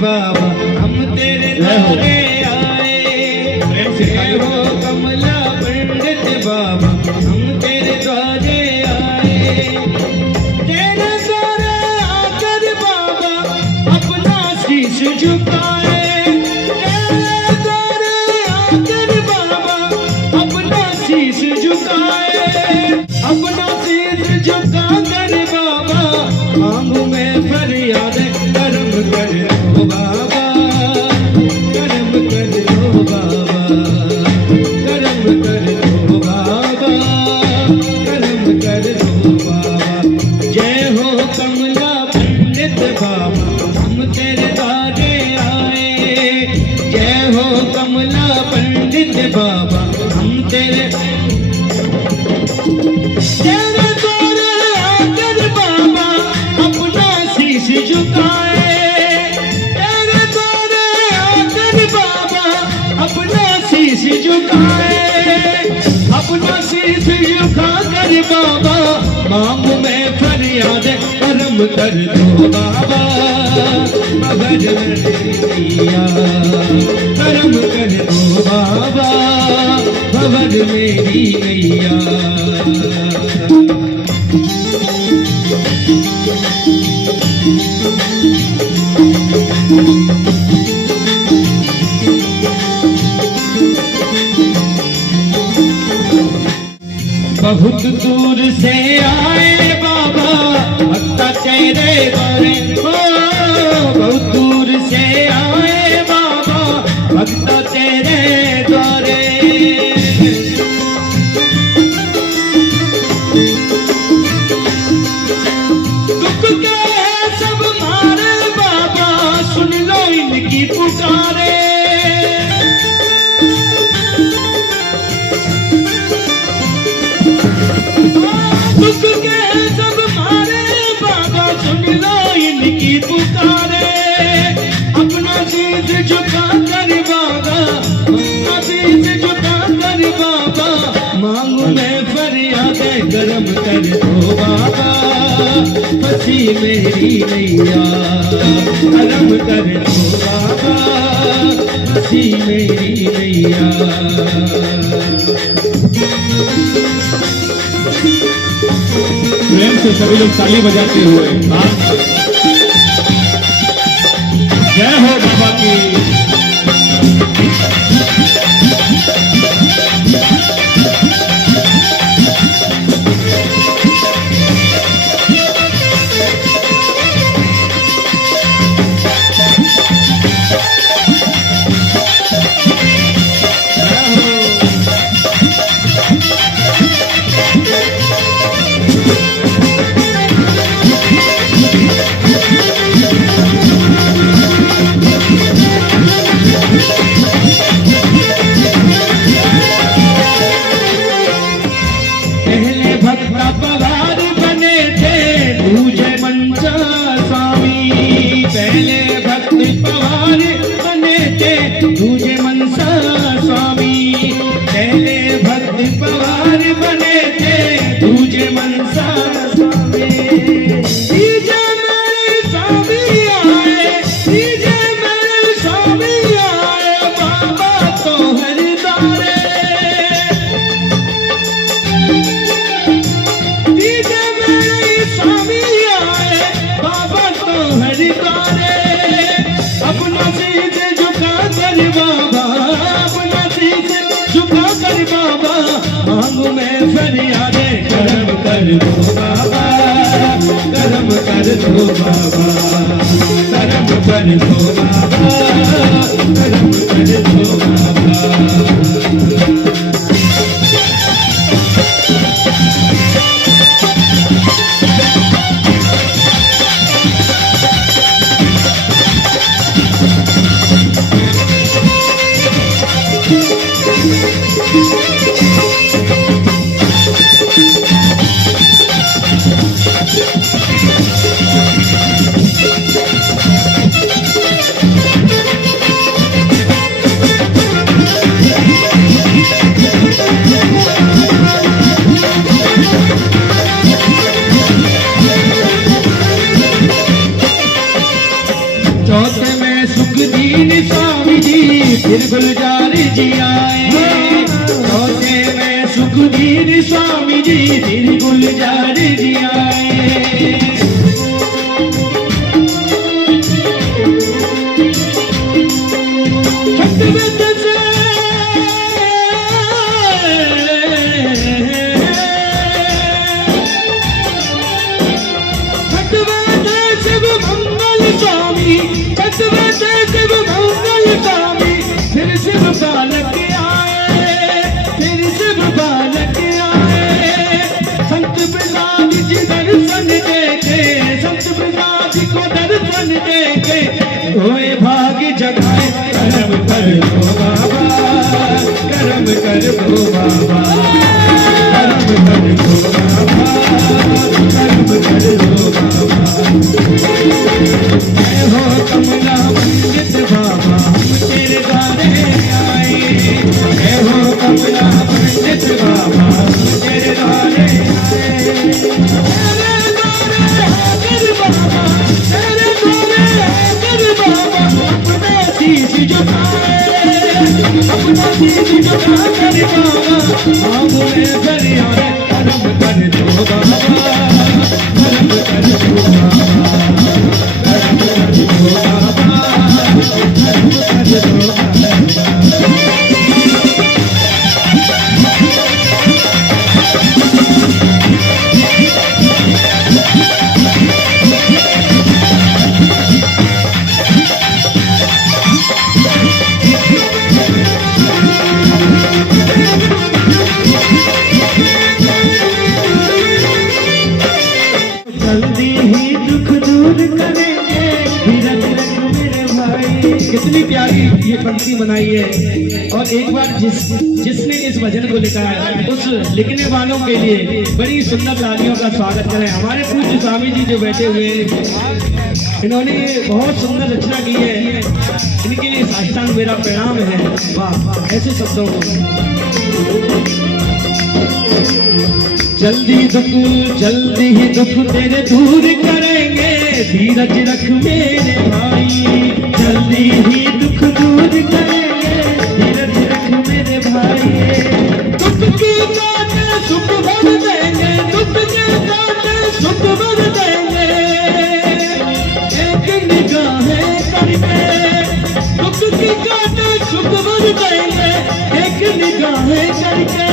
बाबा हम तेरे द्वारे आए। जय हो कमला पंडित बाबा हम तेरे द्वारे आए। तेरे द्वारे आकर बाबा अपना शीश झुकाए। तेरे द्वारे आकर बाबा अपना शीश झुकाए। अपना शीश झुका कर बाबा मांगू मैं फरियाद करम कर दो बाबा, करम कर दो बाबा, करम कर दो बाबा, करम कर दो बाबा। जय हो कमला पंडित बाबा हम तेरे द्वारे आए। जय हो कमला पंडित बाबा हम तेरे द्वारे आकर बाबा अपना शीश झुकाए। तेरे द्वारे आकर बाबा अपना शीश झुकाए। अपना शीश झुका कर बाबा मांगू मैं फरियाद करम कर दो बाबा, मगर मैया करम कर दो बाबा, भवर मेरी नैया। बहुत दूर से आए बाबा भक्त तेरे द्वारे। हो बहुत दूर से आए बाबा भक्त तेरे द्वारे। दुख के सब मारे बाबा सुन लो इनकी पुकारे। दुख के सब मारे बाबा सुन लो इनकी पुकारे। अपना शीश झुका कर बाबा, अपना शीश झुका कर बाबा मांगू मैं फरियाद करम कर दो बाबा, फंसी मेरी नैया करम कर दो बाबा, फंसी मेरी नैया। प्रेम से सभी लोग ताली बजाते हुए जय हो बाबा की। तुझे मनसा स्वामी पहले भक्त पवार बने थे। तुझे मनसा स्वामी डीजे मेरे स्वामी आए, डीजे मेरे स्वामी आए बाबा तो हरिद्वारे। डीजे मेरे स्वामी आए बाबा तो हरिद्वारे। अपना शीश झुका कर बाबा, अपना शीश झुका कर बाबा मांगू मैं फरियादे करम कर दो बाबा, करम कर दो बाबा, करम कर दो बाबा, करम कर दो बाबा। चौथे में फिर गुलजार जी आए सौदे में सुखबीर स्वामी जी फिर गुलजार जी आए। फिर शिव बालक आए फिर शिव बालक आए संत प्रसाद जी दर्शन देके संत प्रसाद जी को दर्शन देके होए भाग जगाए कर्म कर दो बाबा कर्म कर दो बाबा कर्म कर दो बाबा कर्म कर दो बाबा। जय हो कमला पंडित बाबा हम तेरे द्वारे आए जय हो कमला पंडित बाबा हम तेरे द्वारे आए। तेरे द्वारे आकर बाबा तेरे द्वारे आकर बाबा अपना शीश झुकाए अपना शीश झुका कर बाबा आप में फरियाद कर्म कर दो बाबा कर्म कर दो बाबा कर्म कर दो बाबा कर्म कर दो बाबा। जल्दी ही दुख दूर करेंगे धीरज रख मेरे भाई। कितनी प्यारी ये पंक्ति बनाई है और एक बार जिसने इस भजन को लिखा है उस लिखने वालों के लिए बड़ी सुंदर तालियों का स्वागत करें। हमारे पूज्य स्वामी जी जो बैठे हुए हैं इन्होंने बहुत सुंदर रचना की है इनके लिए साष्टांग मेरा प्रणाम है। वाह ऐसे शब्दों को जल्दी ही दुख तेरे दूर करेंगे धीरज रख मेरे भाई जल्दी ही दुख दूर करेंगे धीरज रख मेरे भाई। दुख की काटे सुख भर देंगे दुख के काटे सुख भर देंगे एक निगाह करके दुख की काटे सुख भर देंगे एक निगाह करके।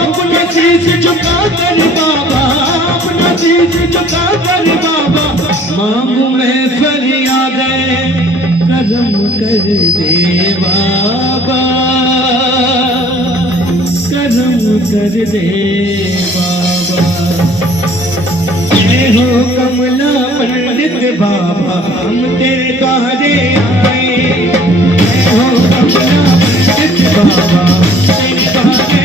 अपना शीश झुका कर बाबा अपना शीश झुका कर बाबा मांगू मैं फरियादें करम कर दे बाबा करम कर दे बाबा। जय हो कमला पंडित बाबा हम तेरे द्वारे आए जय हो कमला पंडित बाबा तेरे द्वारे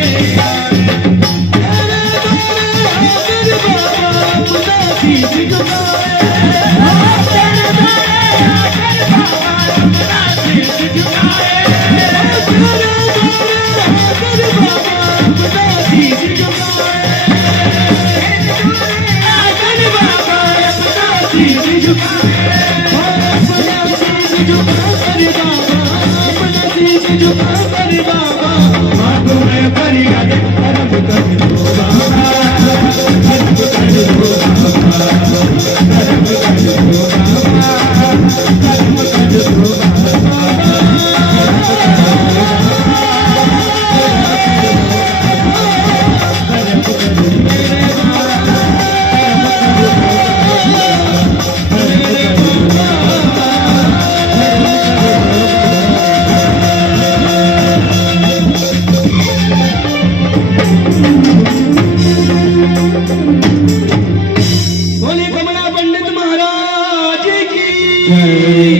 जय